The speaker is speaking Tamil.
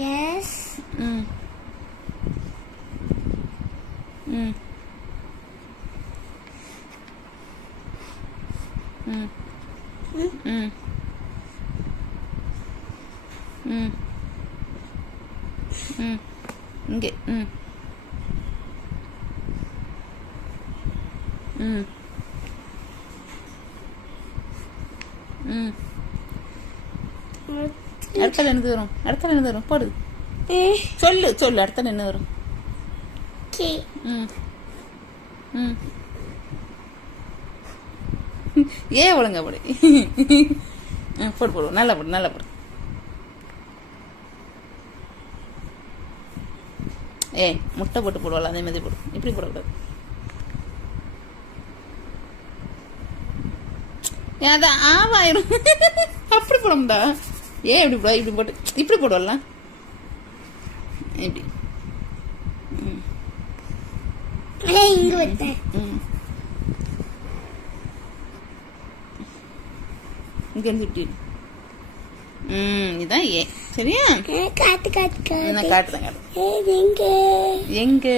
Yes. இங்கே அடுத்தால என்னது வரும்? அடுத்தால என்னது வரும்? போடு, சொல்லு சொல்லு. அடுத்தால என்ன வரும்? ஏன் ஒழுங்கா போடு. போடு போடு, நல்லா போடு, நல்லா போடு. முட்டை போட்டு போடுவாள், அதே மாதிரி போடு. இப்படி போடக்கூடாது. அதான் ஆவாயிரும். அப்படி போடும்டா. இப்படி போட, இப்படி போட்டு இப்படி போடுவல்ல. இப்படி இங்க இருந்து இப்படி. இதான் சரியா? காட்டு காட்டுதான். எங்க எங்க